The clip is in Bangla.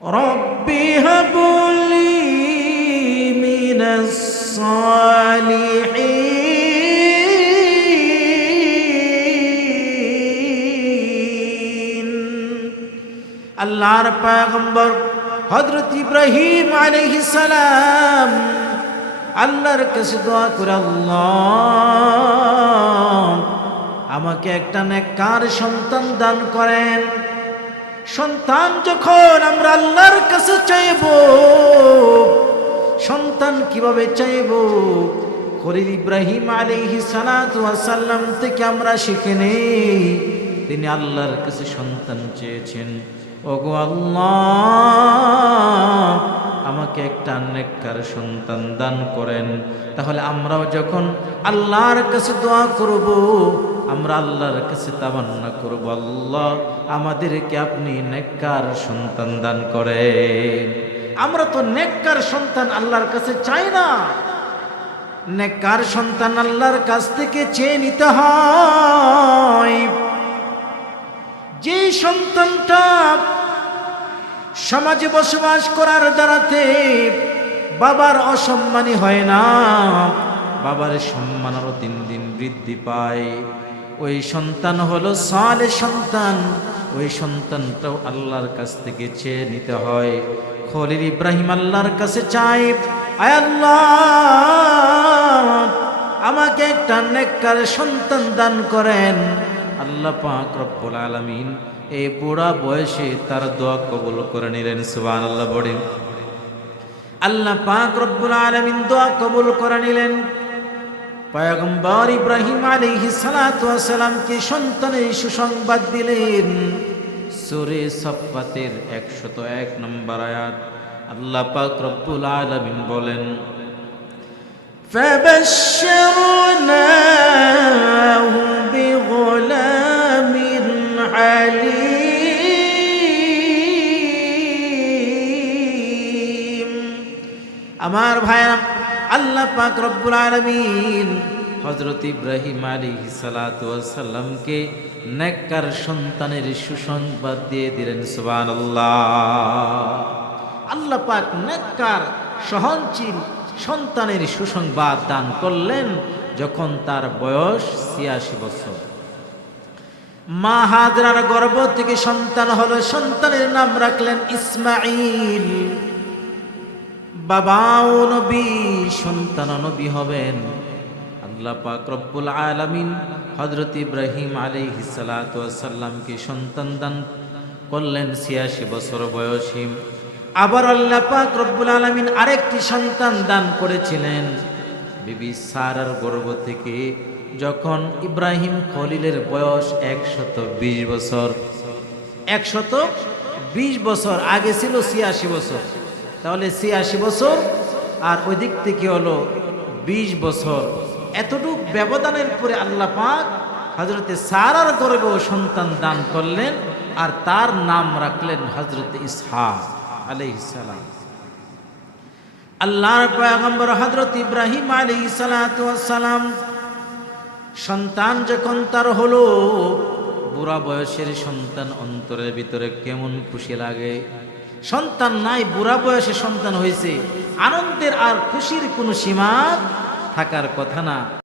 رب هب لي من الصالحين আল্লাহর পয়গম্বর হযরত ইব্রাহিম আলাইহিস সালাম আল্লাহর কাছে দোয়া করে আল্লাহ আমাকে একটা নেককার সন্তান দান করেন সন্তান যখন আমরা আল্লাহর কাছে চাইব, সন্তান কীভাবে চাইব? খলিল ইব্রাহিম আলাইহি সালাতু সাল্লাম থেকে আমরা শিখে নেই, তিনি আল্লাহর কাছে সন্তান চেয়েছেন। ওগো আল্লাহ, আমাকে একটা নেককার সন্তান দান করেন। তাহলে আমরাও যখন আল্লাহর কাছে দোয়া করব আমরা আল্লাহর কাছে তামান্না করব, আল্লাহ আমাদেরকে আপনি নেককার সন্তান দান করেন। আমরা তো নেককার সন্তান আল্লাহর কাছে চাই না। নেককার সন্তান আল্লাহর কাছ থেকে চেয়ে নিতে হয়। যে সন্তানটা সমাজে বসবাস করার দ্বারাতে বাবার অসম্মানী হয় না, বাবার সম্মান আরও দিন দিন বৃদ্ধি পায়। ওই সন্তান হলো সালে সন্তান। ওই সন্তানটাও আল্লাহর কাছ থেকে চেয়ে নিতে হয়। খলিল ইব্রাহিম আল্লাহর কাছে চাই আল্লাহ, আমাকে একটা নেককার সন্তান দান করেন। আল্লাহ পাক রব্বুল আলামিন এই বুড়া বয়সে তার দোয়া কবুল করে নিলেন সুবান আল্লাহ বড়ি আল্লাহ পাক রব্বুল আলামিন দোয়া কবুল করে নিলেন। পয়গম্বর ইব্রাহিম আলাইহিস সালাতু ওয়াস সালামকে সন্তানের সুসংবাদ দিলেন সূরে সফফাতের 101 নম্বর আয়াত আল্লাহ পাক রব্বুল আলামিন বলেন فبشرناه بغلام حليم আমার ভাইরা আল্লাহ পাক রব্বুল আলামিন হযরত ইব্রাহিম আলাইহিস সালাতু ওয়াস সালামকে নেককার সন্তানের সুসংবাদ দিয়ে দিলেন, সুবহানাল্লাহ। আল্লাহ পাক নেককার, সহনশীল সন্তানের সুসংবাদ দান করলেন যখন তার বয়স ছিয়াশি বছর। মা হাজরার গর্ভ থেকে সন্তান হলো, সন্তানের নাম রাখলেন ইসমাইল বাবাও নবী, সন্তান নবী হবেন। আল্লাহ পাক রব্বুল আলামিন হযরত ইব্রাহিম আলাইহিস সালাতু ওয়াস সালামকে সন্তান দান করলেন ছিয়াশি বছর বয়সী। আবার আল্লাহ পাক রব্বুল আলামিন আরেকটি সন্তান দান করেছিলেন। বিবি সারার গর্ভ থেকে যখন ইব্রাহিম খলিলের বয়স একশত বিশ বছর। একশত বিশ বছর, আগে ছিল ছিয়াশি বছর। তাহলে ছিয়াশি বছর, আর ওই দিক থেকে হলো বিশ বছর। এতটুক ব্যবধানের পরে আল্লাহ পাক হজরতে সারার গর্বেও সন্তান দান করলেন, আর তার নাম রাখলেন হজরতে ইসহাক আল্লাহর পয়গম্বর হজরত ইব্রাহিম আলী সালাম, সন্তান যখন তার হলো, বুড়া বয়সের সন্তান অন্তরের ভিতরে কেমন খুশি লাগে? সন্তান নাই বুড়া বয়সে সন্তান হয়েছে আনন্দের আর খুশির কোনো সীমা থাকার কথা না।